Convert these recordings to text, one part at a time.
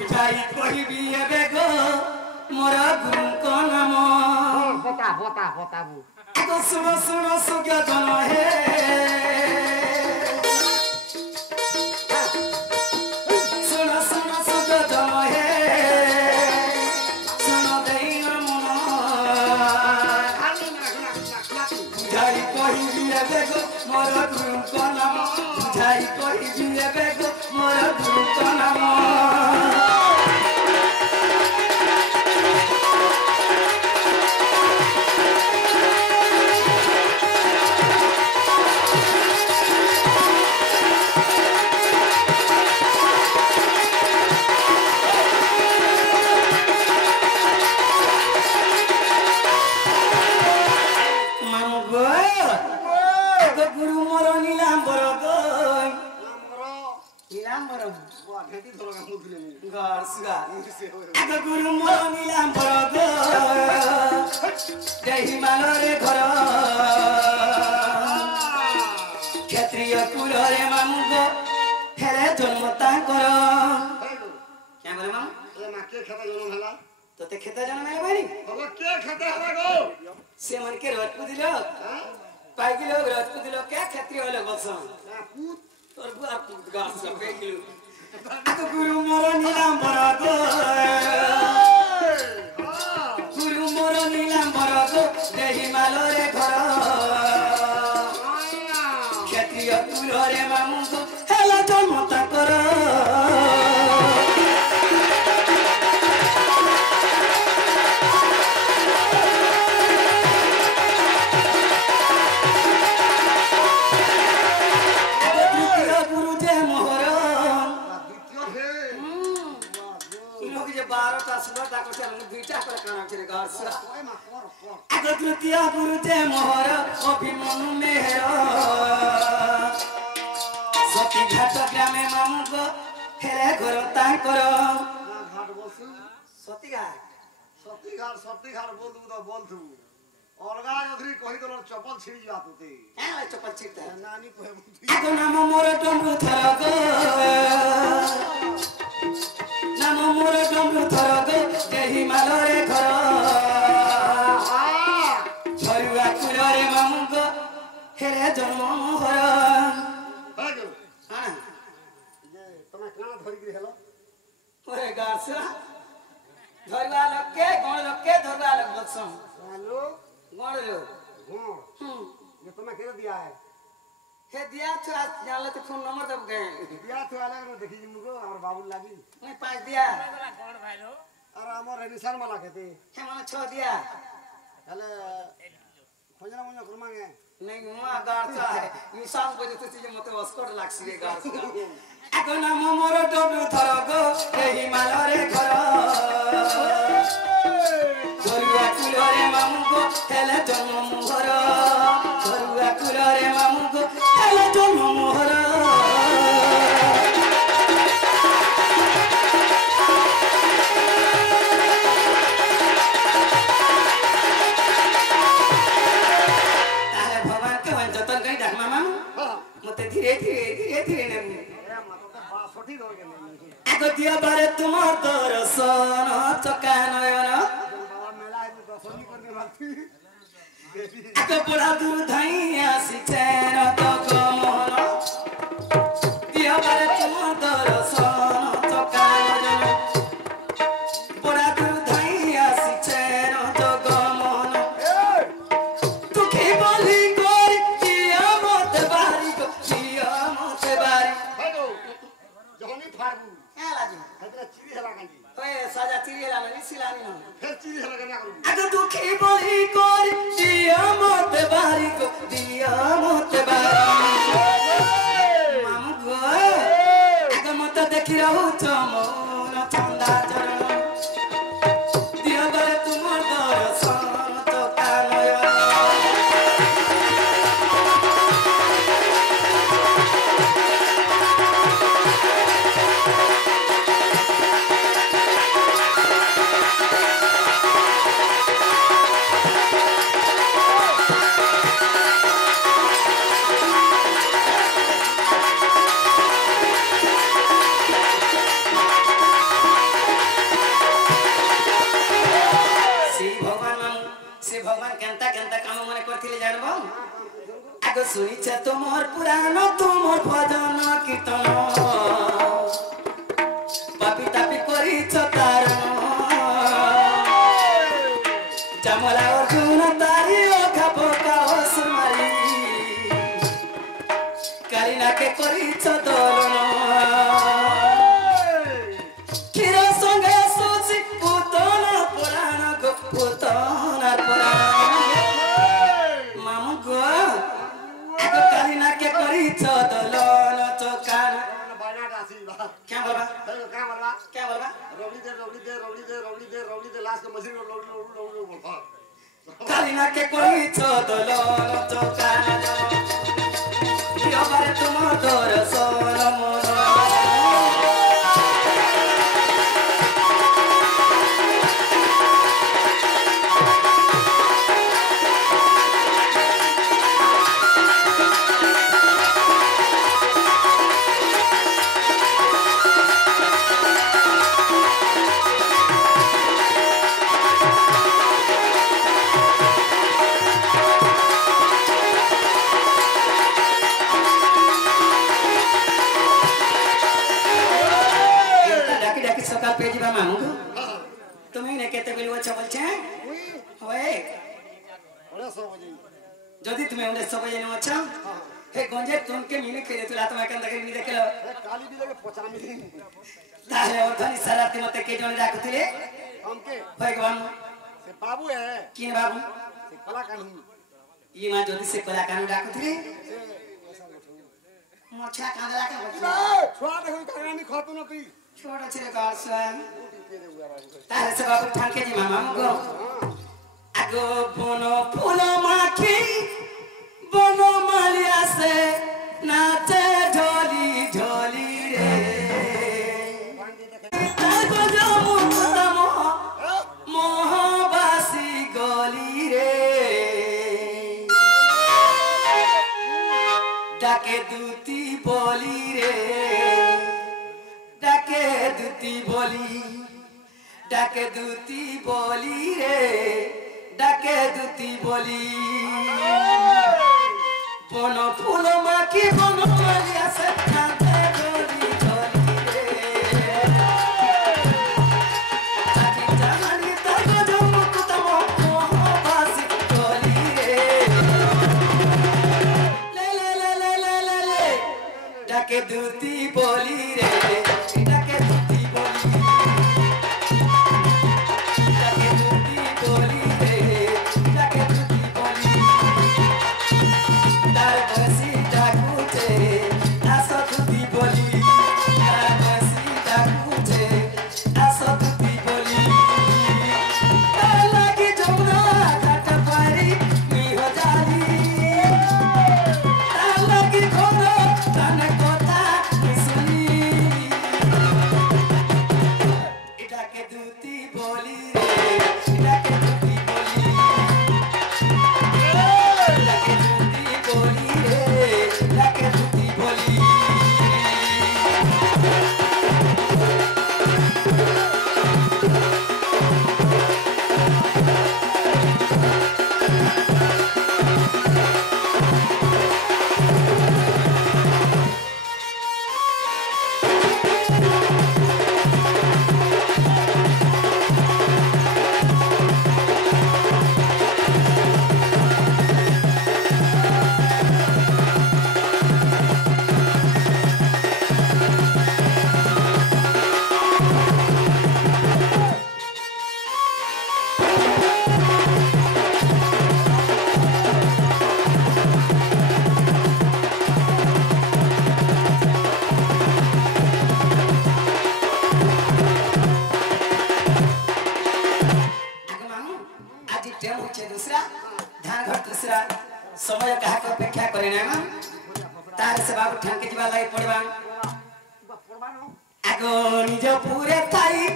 बुझाई कहबी एबे गो मोरा गुरुको नाम बता बता बताबू तो सुनो सुनो सुग्या जन हे सुनो सुनो सुग्या जन हे सुनो देइन मन बुझाई कहबी एबे गो मोरा गुरुको नाम बुझाई कहबी एबे गो मोरा गुरुको नाम गुरु मोर नीलाम्बर जय हिमालय घर क्षत्रिय कुल रे मामु गो हेरे जन्म ताकर क्या बोले मामु ए मा के खेता जन्म हला तोते खेता जन्म है बानी बाबा के खेता हला गो से मन के रटपु दिलो पाई किलो रटपु दिलो क्या क्षत्रिय लोग बसन तोर बुआ गास पे किलो गुरु मोर नीलाम्बर गो गुरु मोर नीलाम्बर गो जय हिमालय घर क्षत्रिय कुल रे मामु गो हेला जन्म ताकर तृतीय गुरु जे मोहर अभिमनु मेहर सती घाट ग्रामे मामु गो हेरे घर ताकर घाट बसु सती घाट बोल दू तो बोल दू अलगा जधरी कहि तोर चप्पल छिड़ी जा तोते हैं चप्पल छिड़ता नानी कहे तो नाम मोर डमरू थर गो नाम मोर डमरू थर गो जय हिमालय घर झरुआ कुल रे मामु गो हेरे जन्म मोहर हां गो हां जे तमे काना धरि गिर हेलो ओरे गासा झरुआ लके झरुआ लग बसम हेलो गण रे हां ये तमे के दिया है हे दिया तो आज जानले तो फोन नंबर दब गए दिया तो वाला को देखि मुगो हमर बाबू लागी मैं 5 दिया कौन भाई लो अरे हमर निशान वाला कहते हे माने 6 दिया हेले खोजना मुझे करमांगे नहीं हुआ गारसा है निशान बजे तो चीज मते अस्कोट लागसी रे गारसा एको नाम मोर डबलू थर गो ए हिमालय घर झरुआ कुल रे मामु गो हेले जन्म मोहर झरुआ कुल रे मामु गो हेले जन्म मोहर दिया बारे तुम्हार दर्शन चका नयन बड़ा दूर धाई आसी चैन तो गमन दिया बारे तुम्हार दर्शन चका नयन बड़ा दूर धाई आसी चैन तो गमन तुखे बोली गोरी जिया मत बारी गो जिया मत बारी हेलो जहनी फागू चिड़ी हला कांजी ओए साजा चिड़ी हला नहीं सिलानी हो फिर चिड़ी हला करना करू अगर दुखी बोली कोरी दिया मत बारी को दिया मत बारी मामू गो अगर मत देखी रहू चमन चंदा चरण दिया बारे तुमर दर्शन तो कानय শুনিছে তোমার পুরাণ তোমার ভজন কীর্তন পাপি তাপি করিছ তারণ জামলা অর্জুন তারি অঘা বোকা অসুমারি কারিনাকে করিছ দোলন ক্ষীর সঙ্গে সুচি পুতন পুরাণ গো পুতন পুরাণ মামু গো আগে কারিনাকে করিছ দোলন চোকান क्या बोलबा क्या बोलबा रबड़ी दे लास्ट में मशीन रबड़ी बोलबा कालिना के कोई छोदलो चोकान दियो बारे तुम तोर सोन मोन सकाल पे जीवा मामू तुम्हें ने कहते बिलवा चवल छे होए ओरे 100 बजे जदी तुम्हें उन्हें 100 बजे न अच्छा हे गंजे तुम के मिने करे तुला तुम कंद के मिने देखलो काली भी लगे 50 मिली ताले और धनी सराती मते के जने राखुथिले हमके भगवान से बाबू है किन बाबू से कला कानू ये मां जदी से कला कानू राखुथिले मोछा कांदला के छोड़ा देखो कानी खतु न पी छोड़ छे गासन तारे से बाबू ठाके जी मामा गो आगो बोनो फूलो माखी बोनो मालिया से नाचे ढोली ढोली रे ताको जो मुतमो मोहबासी गोली रे डाके दूती बोली रे डाके दूती बोली रे डाके दूती बोली बोनो फूलो माखी बोनो मालिया से नाचे ढोली ढोली रे ताकि जहानी ताको जो मुकुतमो मोहबासी गोली रे ले ले ले ले ले ले ले डाके दूती बोली रे डाके दूती बोली समय कहा को अपेक्षा करे ना तार से बाबू ठाके जीवा लाई पड़बा आगो निज पूरे थाई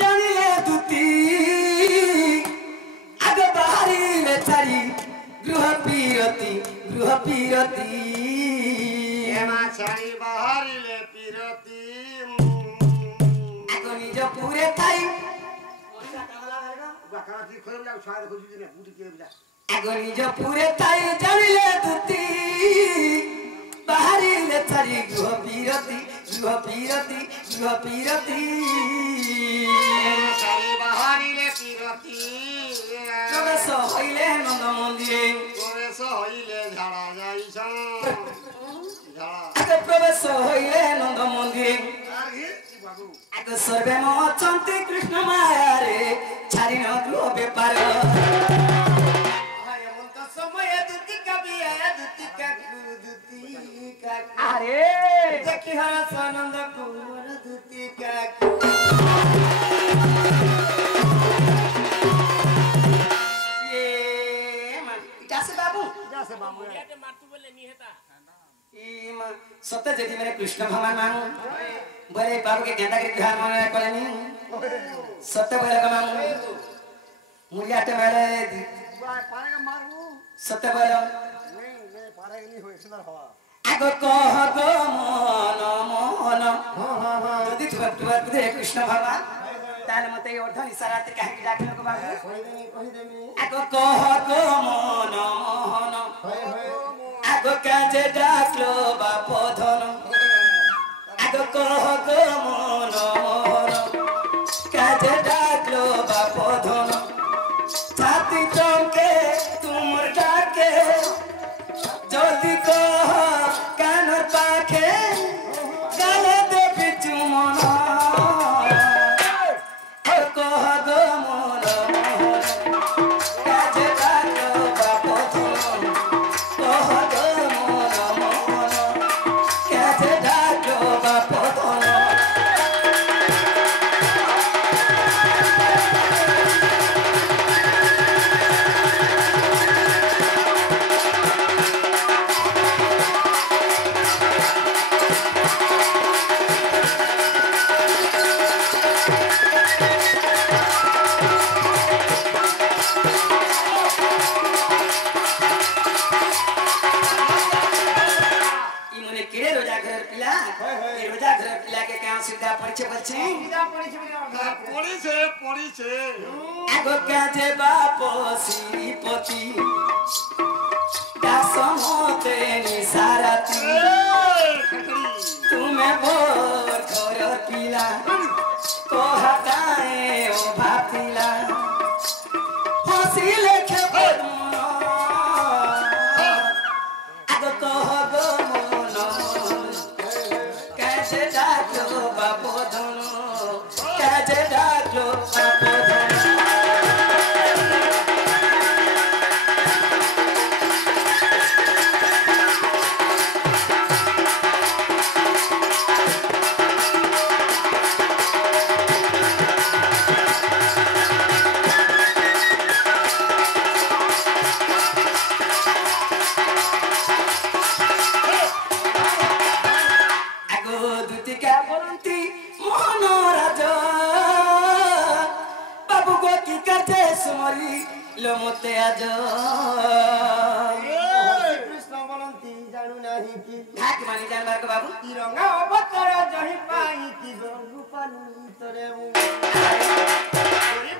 जानिले दुती आगो बाहरी ले थारी गृह पीरती एमा छाड़ी बाहरी ले पीरती आगो निज पूरे थाई बकरा दी खोल जा छाड़ खोजी ने बूटी के जा আগে নিজ পুরে তাই জানিলে দুতি বাহারিলে ছাড়ি গৃহ বিরতি গৃহ বিরতি গৃহ বিরতি বাহারিলে বিরতি প্রবেশ হইলে নন্দ মন্দিরে প্রবেশ হইলে ঝাড়া যাইছ আগে প্রবেশ হইলে নন্দ মন্দিরে আগে সর্বে অଛନ୍ତି কৃষ্ণ মায়ারে ছাড়ি ন গৃহ বেপার সময় দুতি কবি দুতি কাকু দুতি কাকু আরে দেখি হরস নন্দ কুমার দুতি কাকু सत्य जदि मेरे कृष्ण भगवान मांगू बोले बाबू के गेंदा के ध्यान मांगे कोले नहीं सत्य बोले का मांगू मुझे तो मेरे सत्य बोले आगो कह गो मन मन यदि तुम कृष्ण भगवान ताले मते अर्ध इशारा ते काहे डाकलो को बाबू आगो कह गो मन मन आगो काजे डाकलो बाप धन आगो कह गो मन मन काजे डाकलो बाप धन छाती चौके तुमर डाके जल्दी कह कान पाखे गाले देवी चुमन कह गो मन मन काजे डाकलो बाप धन कह गो मन मन काजे डाकलो बाप धन सीधा परिचय बच्चे পড়িছে आगो काजे बाप श्रीपति दास मोते निसारती तुम्हें भोर घर पिला कहताए ओ भातिला हंसी लेखे पद्मन आगो कह गो मन काजे डाकलो बाप धन काजे डाकलो बाप धन लमते आज কৃষ্ণ বলন্তি জানু নাহি কি ঢাক মানি জানবার কো বাবু তিরঙ্গা অবতার জহি পাই কি রূপানু তরে ওই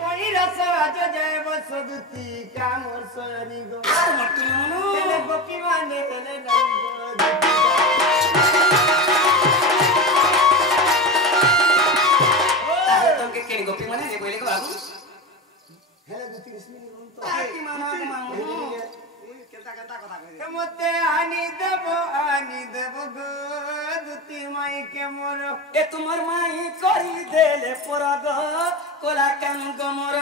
বই রস আজ জয় বসদুতি কামর সয়নি গো আর মটু মনু এলে গোপী মানে এলে নাই গো তাহলে তোকে কেন গোপী মানে নে বইলে কো বাবু হেলে দুতি ইসমিনি বলতো কি মানা মামু কেতা কেতা কথা কই মতে আনি দেব গো দুতি মাই কে মোর এ তোমার মাই করি দেলে পরাগ কোলা কান গমর